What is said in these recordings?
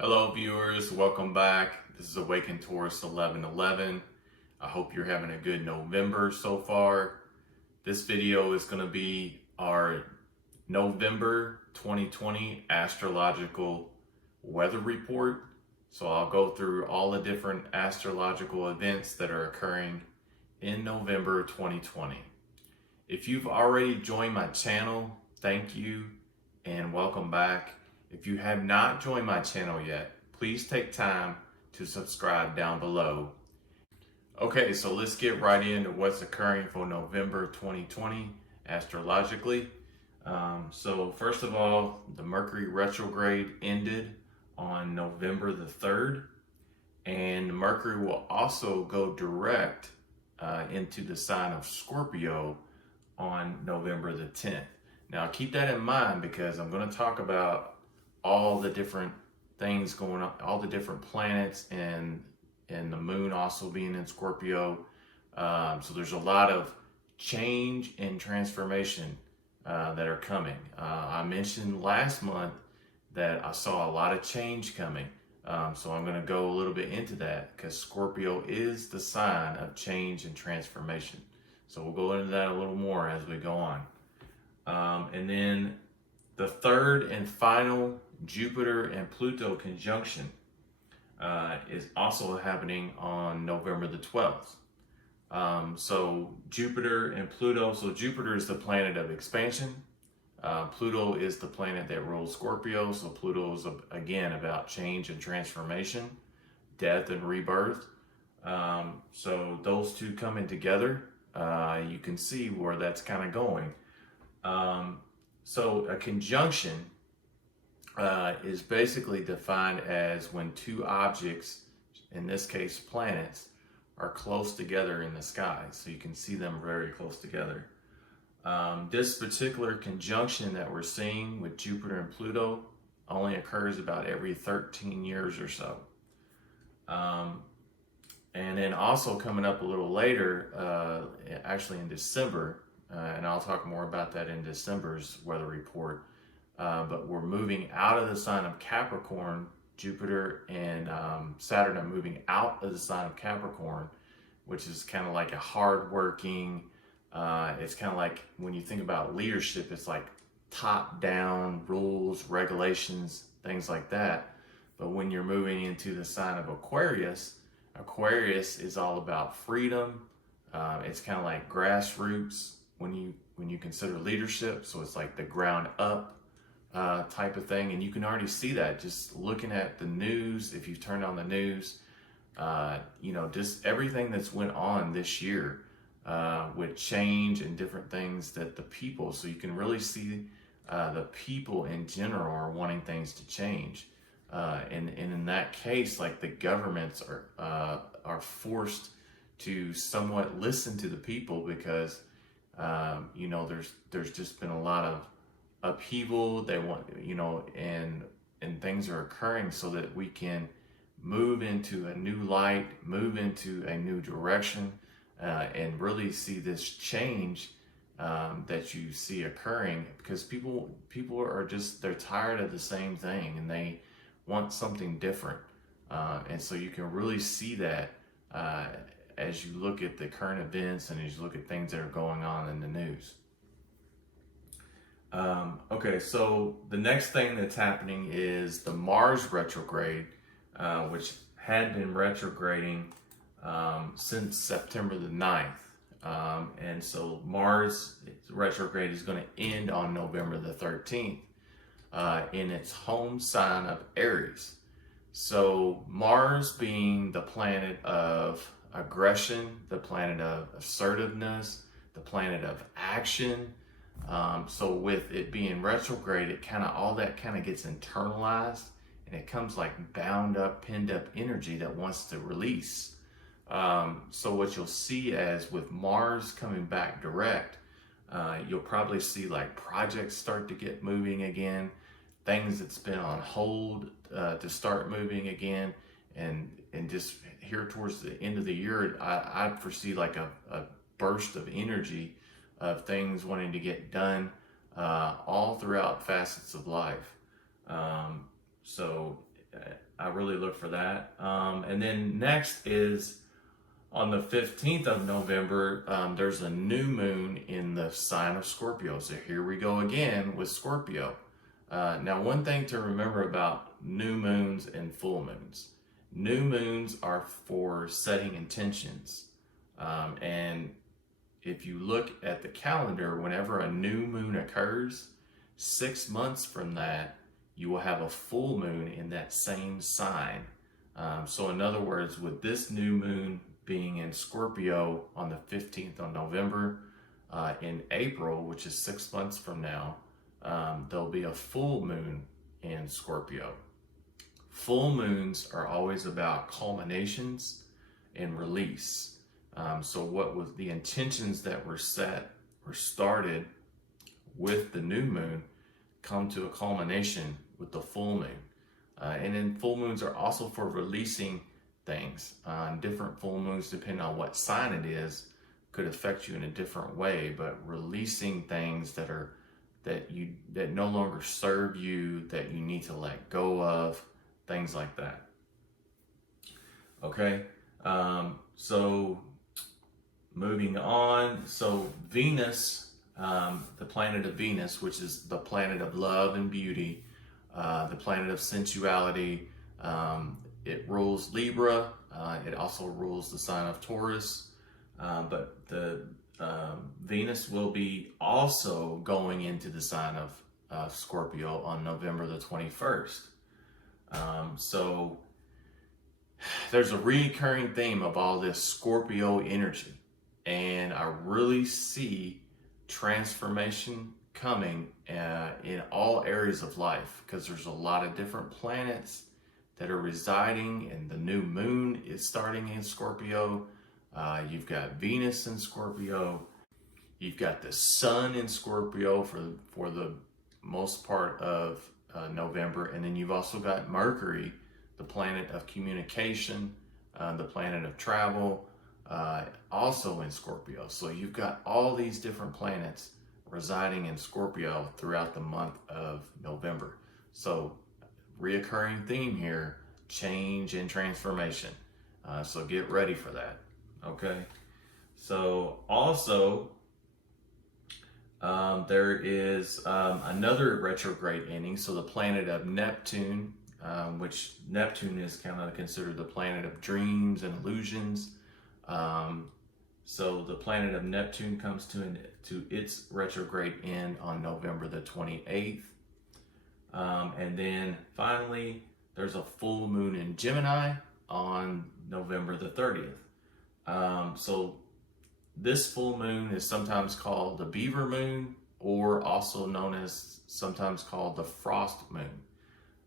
Hello viewers, welcome back. This is Awaken Taurus 1111. I hope you're having a good November so far. This video is going to be our November 2020 astrological weather report. So I'll go through all the different astrological events that are occurring in November 2020. If you've already joined my channel, thank you and welcome back. If you have not joined my channel yet, please take time to subscribe down below. Okay, so let's get right into what's occurring for November 2020 astrologically. So first of all, the Mercury retrograde ended on November the 3rd, and Mercury will also go direct into the sign of Scorpio on November the 10th. Now keep that in mind because I'm going to talk about all the different things going on, all the different planets, and the moon also being in Scorpio. So there's a lot of change and transformation that are coming. I mentioned last month that I saw a lot of change coming. So I'm going to go a little bit into that because Scorpio is the sign of change and transformation. So we'll go into that a little more as we go on. And then the third and final Jupiter and Pluto conjunction is also happening on November the 12th. So Jupiter and Pluto, so Jupiter is the planet of expansion. Pluto is the planet that rules Scorpio. So Pluto is, again, about change and transformation, death and rebirth. So those two coming together, you can see where that's kind of going. So a conjunction is basically defined as when two objects, in this case planets, are close together in the sky. So you can see them very close together. This particular conjunction that we're seeing with Jupiter and Pluto only occurs about every 13 years or so. And then also coming up a little later, actually in December, and I'll talk more about that in December's weather report, but we're moving out of the sign of Capricorn. Jupiter and Saturn are moving out of the sign of Capricorn, which is kind of like a hardworking, it's kind of like when you think about leadership, it's like top-down rules, regulations, things like that. But when you're moving into the sign of Aquarius, Aquarius is all about freedom. It's kind of like grassroots when you consider leadership. So it's like the ground up type of thing, and you can already see that just looking at the news. If you've turned on the news, just everything that's went on this year with change and different things that the people, so you can really see the people in general are wanting things to change. And in that case, like the governments are forced to somewhat listen to the people because there's just been a lot of upheaval. They want, and things are occurring so that we can move into a new light, move into a new direction, and really see this change that you see occurring because people are just, they're tired of the same thing and they want something different. And so you can really see that as you look at the current events and as you look at things that are going on in the news. Okay, so the next thing that's happening is the Mars retrograde, which had been retrograding since September the 9th. And so Mars retrograde is going to end on November the 13th in its home sign of Aries. So Mars being the planet of aggression, the planet of assertiveness, the planet of action. So with it being retrograde, all that gets internalized and it comes like bound up, pinned up energy that wants to release. So what you'll see as with Mars coming back direct, you'll probably see like projects start to get moving again, things that's been on hold to start moving again, and just here towards the end of the year, I foresee like a burst of energy of things wanting to get done all throughout facets of life. So I really look for that. And then next is on the 15th of November, there's a new moon in the sign of Scorpio. So here we go again with Scorpio. Now, one thing to remember about new moons and full moons. New moons are for setting intentions. And if you look at the calendar, whenever a new moon occurs, 6 months from that, you will have a full moon in that same sign. So in other words, with this new moon being in Scorpio on the 15th of November, in April, which is 6 months from now, there'll be a full moon in Scorpio. Full moons are always about culminations and release. So what was the intentions that were set or started with the new moon come to a culmination with the full moon. And then full moons are also for releasing things. Different full moons, depending on what sign it is, could affect you in a different way, but releasing things that no longer serve you, that you need to let go of, things like that. Okay, so moving on, so Venus, the planet of Venus, which is the planet of love and beauty, the planet of sensuality, it rules Libra, it also rules the sign of Taurus, but the Venus will be also going into the sign of Scorpio on November the 21st. So there's a recurring theme of all this Scorpio energy, and I really see transformation coming in all areas of life, because there's a lot of different planets that are residing, and the new moon is starting in Scorpio. You've got Venus in Scorpio. You've got the sun in Scorpio for the most part of November, and then you've also got Mercury, the planet of communication, the planet of travel, also in Scorpio. So you've got all these different planets residing in Scorpio throughout the month of November. So reoccurring theme here, change and transformation. So get ready for that. Okay. So also, there is another retrograde ending. So the planet of Neptune, which Neptune is kind of considered the planet of dreams and illusions. So the planet of Neptune comes to its retrograde end on November the 28th. And then finally, there's a full moon in Gemini on November the 30th. So this full moon is sometimes called the beaver moon, or also known as sometimes called the frost moon.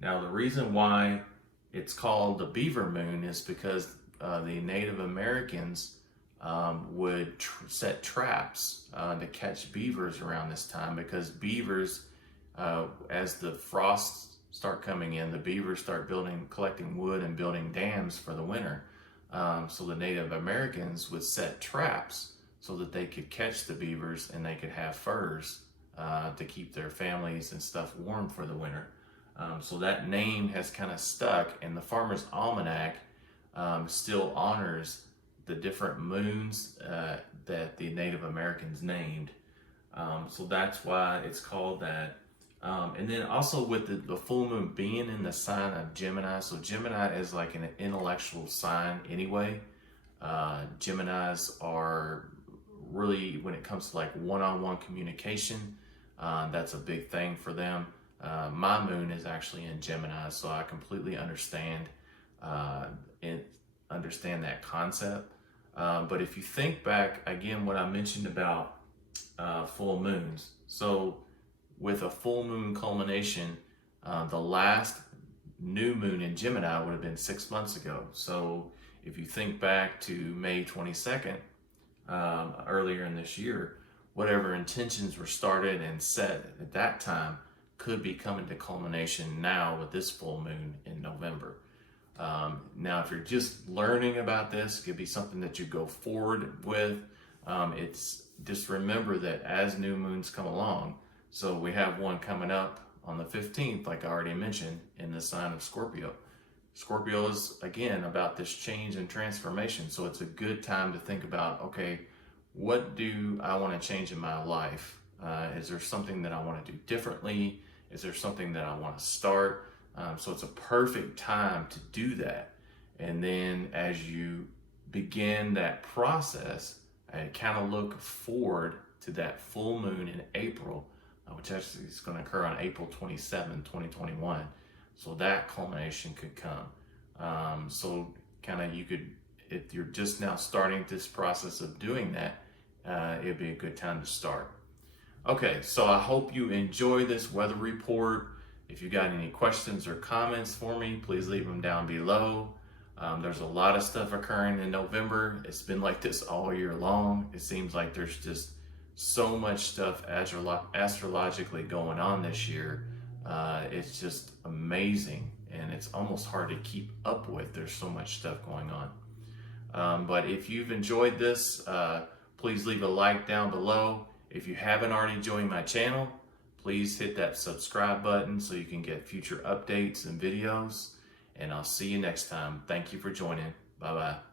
Now, the reason why it's called the beaver moon is because the Native Americans would set traps to catch beavers around this time, because beavers, as the frosts start coming in, the beavers start collecting wood and building dams for the winter. So the Native Americans would set traps so that they could catch the beavers and they could have furs to keep their families and stuff warm for the winter. So that name has kind of stuck, and the Farmer's Almanac still honors the different moons that the Native Americans named. So that's why it's called that. And then also with the full moon being in the sign of Gemini. So Gemini is like an intellectual sign anyway. Geminis are really, when it comes to like one-on-one communication, that's a big thing for them. My moon is actually in Gemini, so I completely understand that concept. But if you think back again, what I mentioned about full moons. So with a full moon culmination, the last new moon in Gemini would have been 6 months ago. So if you think back to May 22nd, earlier in this year, whatever intentions were started and set at that time could be coming to culmination now with this full moon in November. Now, if you're just learning about this, it could be something that you go forward with. It's just remember that as new moons come along, so we have one coming up on the 15th, like I already mentioned, in the sign of Scorpio. Scorpio is, again, about this change and transformation. So it's a good time to think about, okay, what do I want to change in my life? Is there something that I want to do differently? Is there something that I want to start? So it's a perfect time to do that. And then as you begin that process, I kind of look forward to that full moon in April, which actually is going to occur on April 27, 2021. So that culmination could come. So kind of you could, if you're just now starting this process of doing that, it'd be a good time to start. Okay, so I hope you enjoy this weather report. If you got any questions or comments for me, please leave them down below. There's a lot of stuff occurring in November. It's been like this all year long. It seems like there's just so much stuff astrologically going on this year. It's just amazing, and it's almost hard to keep up with. There's so much stuff going on. But if you've enjoyed this, please leave a like down below. If you haven't already joined my channel, please hit that subscribe button so you can get future updates and videos. And I'll see you next time. Thank you for joining. Bye-bye.